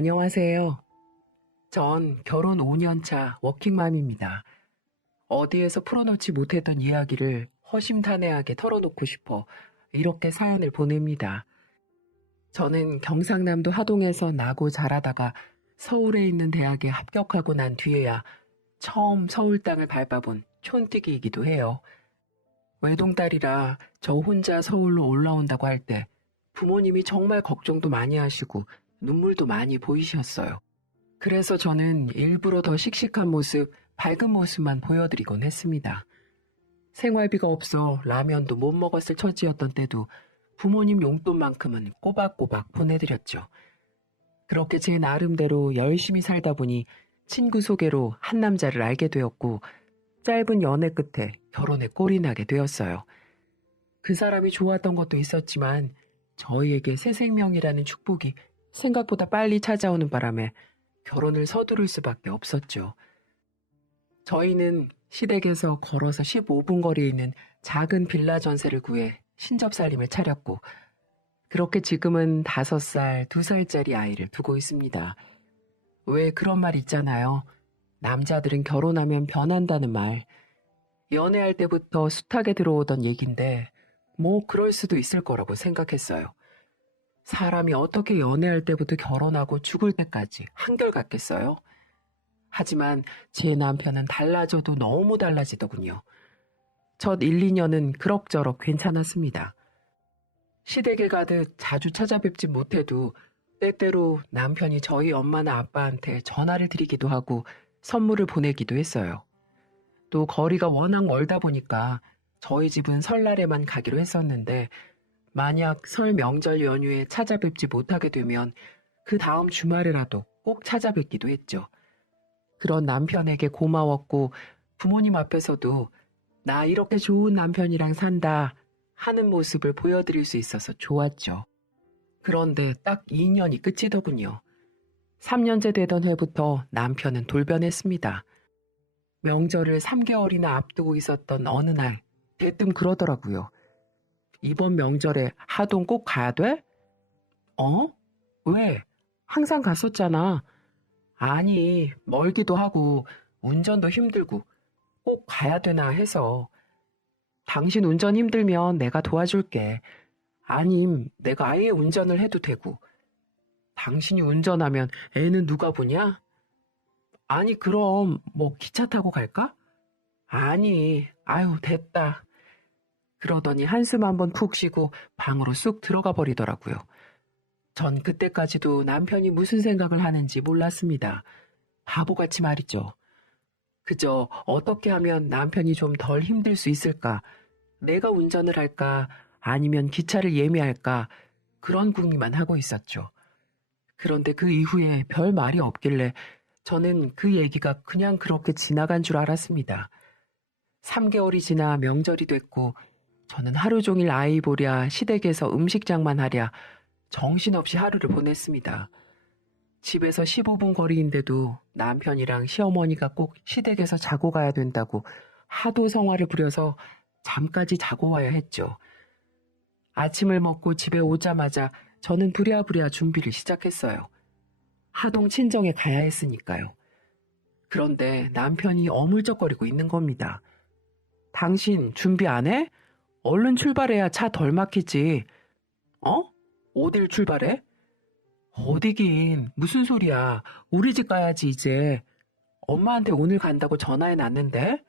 안녕하세요. 전 결혼 5년 차 워킹맘입니다. 어디에서 풀어놓지 못했던 이야기를 허심탄회하게 털어놓고 싶어 이렇게 사연을 보냅니다. 저는 경상남도 하동에서 나고 자라다가 서울에 있는 대학에 합격하고 난 뒤에야 처음 서울 땅을 밟아본 촌뜨기이기도 해요. 외동딸이라 저 혼자 서울로 올라온다고 할 때 부모님이 정말 걱정도 많이 하시고 눈물도 많이 보이셨어요. 그래서 저는 일부러 더 씩씩한 모습, 밝은 모습만 보여드리곤 했습니다. 생활비가 없어 라면도 못 먹었을 처지였던 때도 부모님 용돈만큼은 꼬박꼬박 보내드렸죠. 그렇게 제 나름대로 열심히 살다 보니 친구 소개로 한 남자를 알게 되었고 짧은 연애 끝에 결혼에 꼴이 나게 되었어요. 그 사람이 좋았던 것도 있었지만 저희에게 새 생명이라는 축복이 생각보다 빨리 찾아오는 바람에 결혼을 서두를 수밖에 없었죠. 저희는 시댁에서 걸어서 15분 거리에 있는 작은 빌라 전세를 구해 신접살림을 차렸고 그렇게 지금은 5살, 2살짜리 아이를 두고 있습니다. 왜 그런 말 있잖아요. 남자들은 결혼하면 변한다는 말. 연애할 때부터 숱하게 들어오던 얘긴데 뭐 그럴 수도 있을 거라고 생각했어요. 사람이 어떻게 연애할 때부터 결혼하고 죽을 때까지 한결같겠어요? 하지만 제 남편은 달라져도 너무 달라지더군요. 첫 1, 2년은 그럭저럭 괜찮았습니다. 시댁에 가듯 자주 찾아뵙지 못해도 때때로 남편이 저희 엄마나 아빠한테 전화를 드리기도 하고 선물을 보내기도 했어요. 또 거리가 워낙 멀다 보니까 저희 집은 설날에만 가기로 했었는데 만약 설 명절 연휴에 찾아뵙지 못하게 되면 그 다음 주말에라도 꼭 찾아뵙기도 했죠. 그런 남편에게 고마웠고 부모님 앞에서도 나 이렇게 좋은 남편이랑 산다 하는 모습을 보여드릴 수 있어서 좋았죠. 그런데 딱 2년이 끝이더군요. 3년째 되던 해부터 남편은 돌변했습니다. 명절을 3개월이나 앞두고 있었던 어느 날 대뜸 그러더라고요. 이번 명절에 하동 꼭 가야 돼? 어? 왜? 항상 갔었잖아. 아니, 멀기도 하고 운전도 힘들고 꼭 가야 되나 해서. 당신 운전 힘들면 내가 도와줄게. 아님, 내가 아예 운전을 해도 되고. 당신이 운전하면 애는 누가 보냐? 아니, 그럼 뭐 기차 타고 갈까? 아니, 아유, 됐다. 그러더니 한숨 한번 푹 쉬고 방으로 쑥 들어가 버리더라고요. 전 그때까지도 남편이 무슨 생각을 하는지 몰랐습니다. 바보같이 말이죠. 그저 어떻게 하면 남편이 좀 덜 힘들 수 있을까? 내가 운전을 할까? 아니면 기차를 예매할까? 그런 궁리만 하고 있었죠. 그런데 그 이후에 별 말이 없길래 저는 그 얘기가 그냥 그렇게 지나간 줄 알았습니다. 3개월이 지나 명절이 됐고 저는 하루 종일 아이 보랴 시댁에서 음식장만 하랴 정신없이 하루를 보냈습니다. 집에서 15분 거리인데도 남편이랑 시어머니가 꼭 시댁에서 자고 가야 된다고 하도 성화를 부려서 잠까지 자고 와야 했죠. 아침을 먹고 집에 오자마자 저는 부랴부랴 준비를 시작했어요. 하동 친정에 가야 했으니까요. 그런데 남편이 어물쩍거리고 있는 겁니다. 당신 준비 안 해? 얼른 출발해야 차 덜 막히지. 어? 어딜 출발해? 어디긴 무슨 소리야. 우리 집 가야지 이제. 엄마한테 오늘 간다고 전화해 놨는데.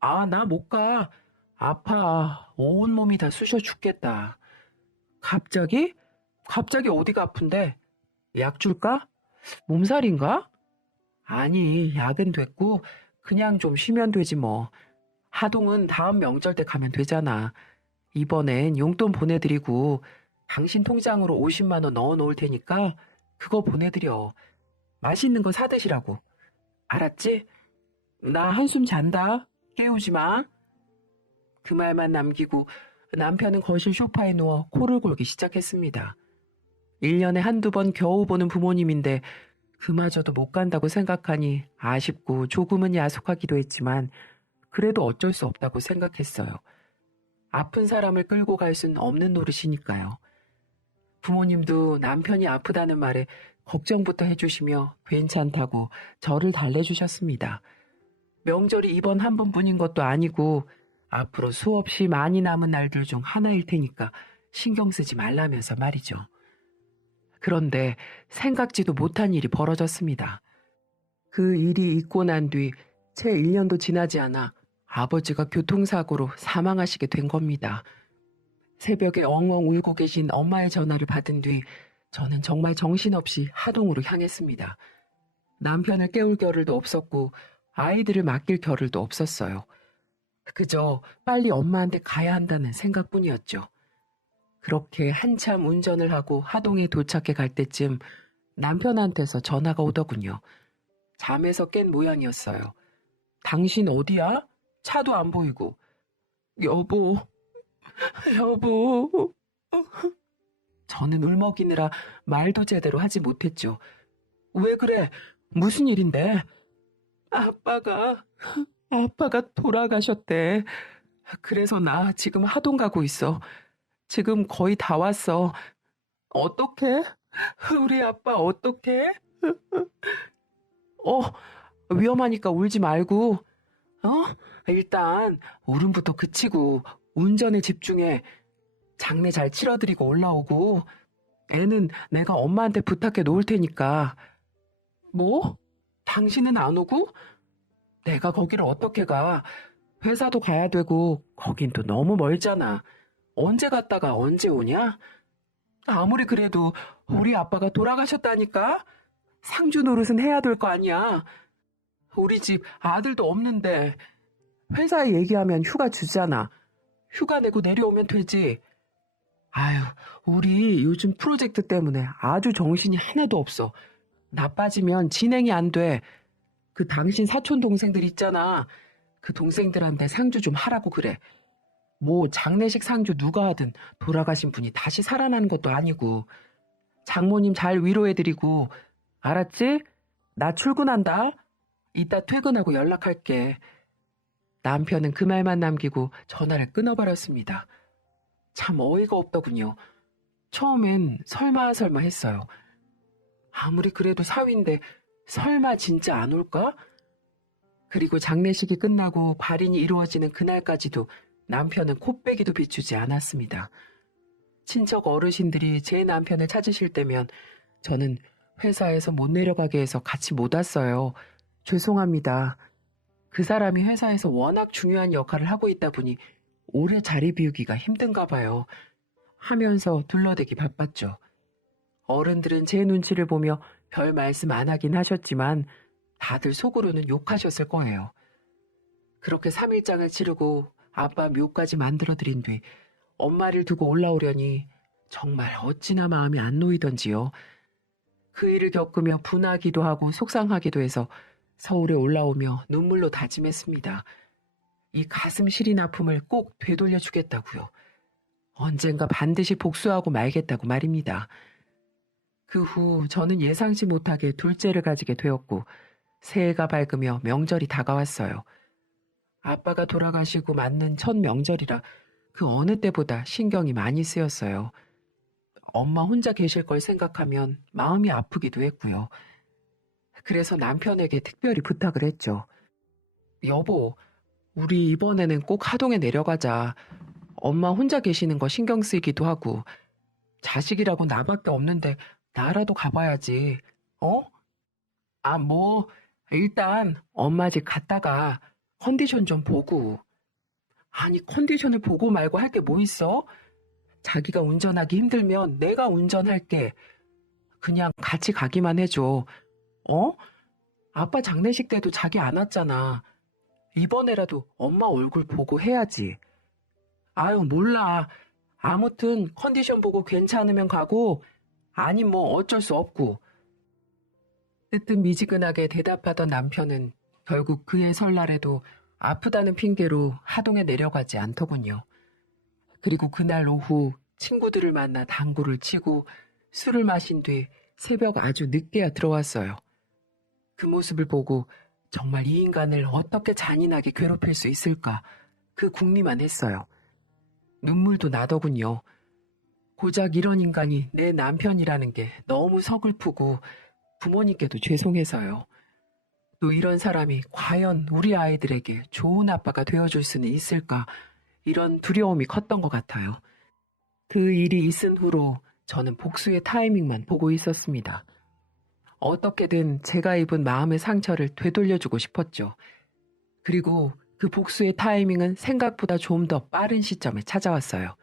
아, 나 못 가. 아파. 온몸이 다 쑤셔 죽겠다. 갑자기? 갑자기 어디가 아픈데? 약 줄까? 몸살인가? 아니, 약은 됐고 그냥 좀 쉬면 되지 뭐. 하동은 다음 명절 때 가면 되잖아. 이번엔 용돈 보내드리고 당신 통장으로 50만 원 넣어 놓을 테니까 그거 보내드려. 맛있는 거 사드시라고. 알았지? 나 한숨 잔다. 깨우지 마. 그 말만 남기고 남편은 거실 소파에 누워 코를 골기 시작했습니다. 1년에 한두 번 겨우 보는 부모님인데 그마저도 못 간다고 생각하니 아쉽고 조금은 야속하기도 했지만 그래도 어쩔 수 없다고 생각했어요. 아픈 사람을 끌고 갈 수는 없는 노릇이니까요. 부모님도 남편이 아프다는 말에 걱정부터 해주시며 괜찮다고 저를 달래주셨습니다. 명절이 이번 한 번뿐인 것도 아니고 앞으로 수없이 많이 남은 날들 중 하나일 테니까 신경 쓰지 말라면서 말이죠. 그런데 생각지도 못한 일이 벌어졌습니다. 그 일이 있고 난 뒤 채 1년도 지나지 않아 아버지가 교통사고로 사망하시게 된 겁니다. 새벽에 엉엉 울고 계신 엄마의 전화를 받은 뒤 저는 정말 정신없이 하동으로 향했습니다. 남편을 깨울 겨를도 없었고 아이들을 맡길 겨를도 없었어요. 그저 빨리 엄마한테 가야 한다는 생각뿐이었죠. 그렇게 한참 운전을 하고 하동에 도착해 갈 때쯤 남편한테서 전화가 오더군요. 잠에서 깬 모양이었어요. 당신 어디야? 차도 안 보이고. 여보, 여보. 저는 울먹이느라 말도 제대로 하지 못했죠. 왜 그래? 무슨 일인데? 아빠가 돌아가셨대. 그래서 나 지금 하동 가고 있어. 지금 거의 다 왔어. 어떡해? 우리 아빠 어떡해? 위험하니까 울지 말고. 일단 울음부터 그치고 운전에 집중해. 장례 잘 치러드리고 올라오고. 애는 내가 엄마한테 부탁해 놓을 테니까. 뭐? 당신은 안 오고? 내가 거기를 어떻게 가? 회사도 가야 되고 거긴 또 너무 멀잖아. 언제 갔다가 언제 오냐? 아무리 그래도 우리 아빠가 돌아가셨다니까? 상주 노릇은 해야 될 거 아니야. 우리 집 아들도 없는데 회사에 얘기하면 휴가 주잖아. 휴가 내고 내려오면 되지. 아유, 우리 요즘 프로젝트 때문에 아주 정신이 하나도 없어. 나 빠지면 진행이 안 돼. 그 당신 사촌 동생들 있잖아. 그 동생들한테 상주 좀 하라고 그래. 뭐 장례식 상주 누가 하든 돌아가신 분이 다시 살아나는 것도 아니고. 장모님 잘 위로해드리고. 알았지? 나 출근한다. 이따 퇴근하고 연락할게. 남편은 그 말만 남기고 전화를 끊어버렸습니다. 참 어이가 없더군요. 처음엔 설마 했어요. 아무리 그래도 사위인데 설마 진짜 안 올까? 그리고 장례식이 끝나고 발인이 이루어지는 그날까지도 남편은 코빼기도 비추지 않았습니다. 친척 어르신들이 제 남편을 찾으실 때면 저는 회사에서 못 내려가게 해서 같이 못 왔어요. 죄송합니다. 그 사람이 회사에서 워낙 중요한 역할을 하고 있다 보니 오래 자리 비우기가 힘든가 봐요. 하면서 둘러대기 바빴죠. 어른들은 제 눈치를 보며 별 말씀 안 하긴 하셨지만 다들 속으로는 욕하셨을 거예요. 그렇게 3일장을 치르고 아빠 묘까지 만들어드린 뒤 엄마를 두고 올라오려니 정말 어찌나 마음이 안 놓이던지요. 그 일을 겪으며 분하기도 하고 속상하기도 해서 서울에 올라오며 눈물로 다짐했습니다. 이 가슴 시린 아픔을 꼭 되돌려주겠다고요. 언젠가 반드시 복수하고 말겠다고 말입니다. 그 후 저는 예상치 못하게 둘째를 가지게 되었고 새해가 밝으며 명절이 다가왔어요. 아빠가 돌아가시고 맞는 첫 명절이라 그 어느 때보다 신경이 많이 쓰였어요. 엄마 혼자 계실 걸 생각하면 마음이 아프기도 했고요. 그래서 남편에게 특별히 부탁을 했죠. 여보, 우리 이번에는 꼭 하동에 내려가자. 엄마 혼자 계시는 거 신경 쓰이기도 하고 자식이라고 나밖에 없는데 나라도 가봐야지. 일단 엄마 집 갔다가 컨디션 좀 보고. 아니, 컨디션을 보고 말고 할 게 뭐 있어? 자기가 운전하기 힘들면 내가 운전할게. 그냥 같이 가기만 해줘. 아빠 장례식 때도 자기 안 왔잖아. 이번에라도 엄마 얼굴 보고 해야지. 아유, 몰라. 아무튼 컨디션 보고 괜찮으면 가고 아님 뭐 어쩔 수 없고. 뜨뜻미지근하게 대답하던 남편은 결국 그의 설날에도 아프다는 핑계로 하동에 내려가지 않더군요. 그리고 그날 오후 친구들을 만나 당구를 치고 술을 마신 뒤 새벽 아주 늦게야 들어왔어요. 그 모습을 보고 정말 이 인간을 어떻게 잔인하게 괴롭힐 수 있을까 그 궁리만 했어요. 눈물도 나더군요. 고작 이런 인간이 내 남편이라는 게 너무 서글프고 부모님께도 죄송해서요. 또 이런 사람이 과연 우리 아이들에게 좋은 아빠가 되어줄 수는 있을까? 이런 두려움이 컸던 것 같아요. 그 일이 있은 후로 저는 복수의 타이밍만 보고 있었습니다. 어떻게든 제가 입은 마음의 상처를 되돌려주고 싶었죠. 그리고 그 복수의 타이밍은 생각보다 좀 더 빠른 시점에 찾아왔어요.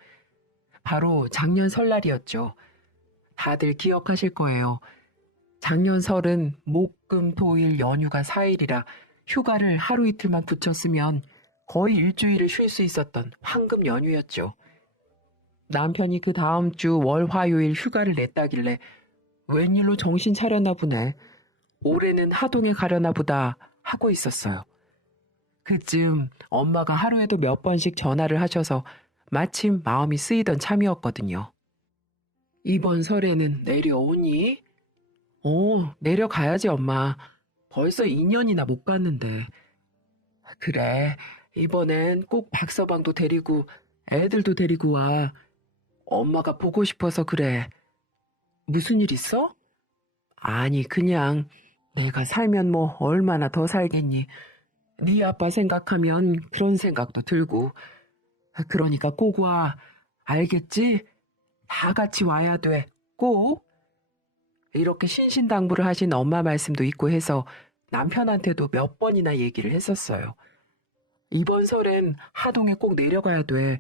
바로 작년 설날이었죠. 다들 기억하실 거예요. 작년 설은 목, 금, 토, 일 연휴가 4일이라 휴가를 하루 이틀만 붙였으면 거의 일주일을 쉴 수 있었던 황금 연휴였죠. 남편이 그 다음 주 월, 화요일 휴가를 냈다길래 웬일로 정신 차렸나 보네. 올해는 하동에 가려나 보다 하고 있었어요. 그쯤 엄마가 하루에도 몇 번씩 전화를 하셔서 마침 마음이 쓰이던 참이었거든요. 이번 설에는 내려오니? 내려가야지 엄마. 벌써 2년이나 못 갔는데. 그래, 이번엔 꼭 박서방도 데리고 애들도 데리고 와. 엄마가 보고 싶어서 그래. 무슨 일 있어? 아니, 그냥 내가 살면 뭐 얼마나 더 살겠니? 네 아빠 생각하면 그런 생각도 들고. 그러니까 꼭 와. 알겠지? 다 같이 와야 돼. 꼭. 이렇게 신신당부를 하신 엄마 말씀도 있고 해서 남편한테도 몇 번이나 얘기를 했었어요. 이번 설엔 하동에 꼭 내려가야 돼.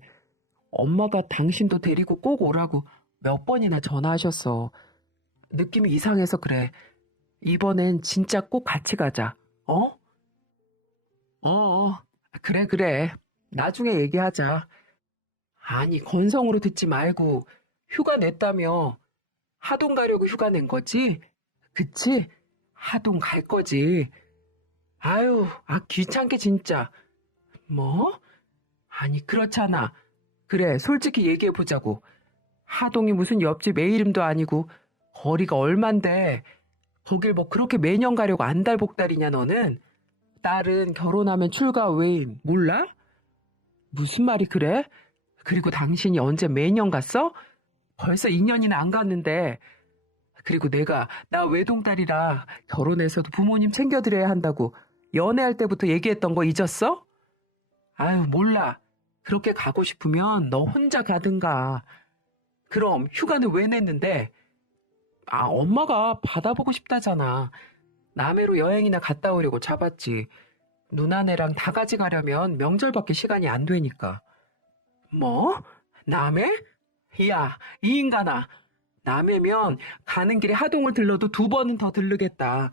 엄마가 당신도 데리고 꼭 오라고 몇 번이나 전화하셨어. 느낌이 이상해서 그래. 이번엔 진짜 꼭 같이 가자. 어? 그래. 나중에 얘기하자. 아니, 건성으로 듣지 말고 휴가 냈다며. 하동 가려고 휴가 낸 거지? 그치? 하동 갈 거지. 아유, 귀찮게 진짜. 뭐? 아니, 그렇잖아. 그래, 솔직히 얘기해보자고. 하동이 무슨 옆집 애 이름도 아니고 거리가 얼만데 거길 뭐 그렇게 매년 가려고 안달복달이냐 너는? 딸은 결혼하면 출가 외인 몰라? 무슨 말이 그래? 그리고 당신이 언제 매년 갔어? 벌써 2년이나 안 갔는데. 그리고 나 외동딸이라 결혼해서도 부모님 챙겨드려야 한다고 연애할 때부터 얘기했던 거 잊었어? 아유, 몰라. 그렇게 가고 싶으면 너 혼자 가든가. 그럼 휴가는 왜 냈는데? 엄마가 받아보고 싶다잖아. 남해로 여행이나 갔다 오려고 잡았지. 누나네랑 다 같이 가려면 명절밖에 시간이 안 되니까. 뭐? 남해? 야, 이 인간아. 남해면 가는 길에 하동을 들러도 2번은 더 들르겠다.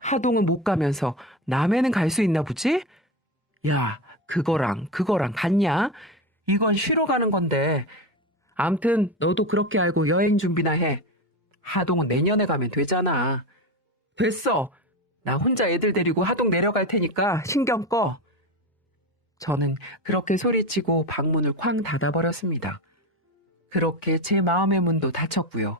하동은 못 가면서 남해는 갈 수 있나 보지? 야, 그거랑 같냐? 이건 쉬러 가는 건데. 암튼 너도 그렇게 알고 여행 준비나 해. 하동은 내년에 가면 되잖아. 됐어. 나 혼자 애들 데리고 하동 내려갈 테니까 신경 꺼. 저는 그렇게 소리치고 방문을 쾅 닫아버렸습니다. 그렇게 제 마음의 문도 닫혔고요.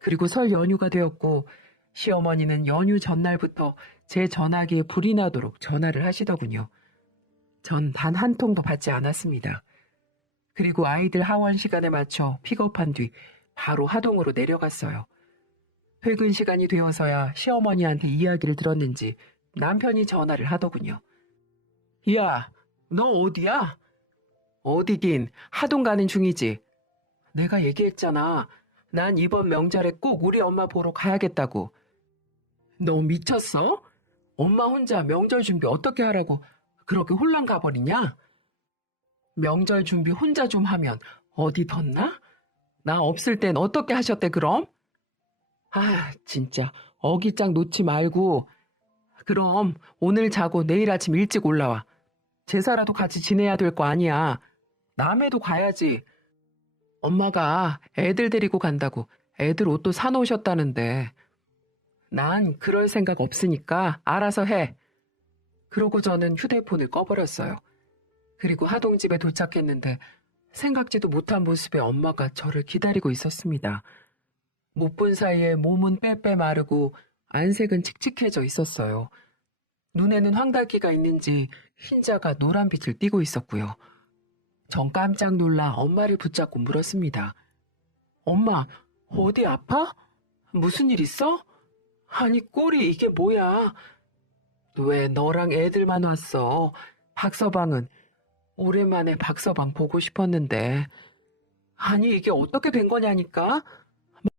그리고 설 연휴가 되었고 시어머니는 연휴 전날부터 제 전화기에 불이 나도록 전화를 하시더군요. 전 단 한 통도 받지 않았습니다. 그리고 아이들 하원 시간에 맞춰 픽업한 뒤 바로 하동으로 내려갔어요. 퇴근 시간이 되어서야 시어머니한테 이야기를 들었는지 남편이 전화를 하더군요. 야, 너 어디야? 어디긴 하동 가는 중이지. 내가 얘기했잖아. 난 이번 명절에 꼭 우리 엄마 보러 가야겠다고. 너 미쳤어? 엄마 혼자 명절 준비 어떻게 하라고 그렇게 홀랑 가버리냐? 명절 준비 혼자 좀 하면 어디 덧나? 나 없을 땐 어떻게 하셨대 그럼? 진짜 어깃장 놓지 말고. 그럼 오늘 자고 내일 아침 일찍 올라와. 제사라도 같이 지내야 될 거 아니야. 남해도 가야지. 엄마가 애들 데리고 간다고 애들 옷도 사놓으셨다는데. 난 그럴 생각 없으니까 알아서 해. 그러고 저는 휴대폰을 꺼버렸어요. 그리고 하동집에 도착했는데 생각지도 못한 모습의 엄마가 저를 기다리고 있었습니다. 못 본 사이에 몸은 빼빼 마르고 안색은 칙칙해져 있었어요. 눈에는 황달기가 있는지 흰자가 노란빛을 띠고 있었고요. 전 깜짝 놀라 엄마를 붙잡고 물었습니다. 엄마, 어디 아파? 무슨 일 있어? 아니, 꼴이 이게 뭐야? 왜 너랑 애들만 왔어? 박서방은 오랜만에 박서방 보고 싶었는데. 아니, 이게 어떻게 된 거냐니까?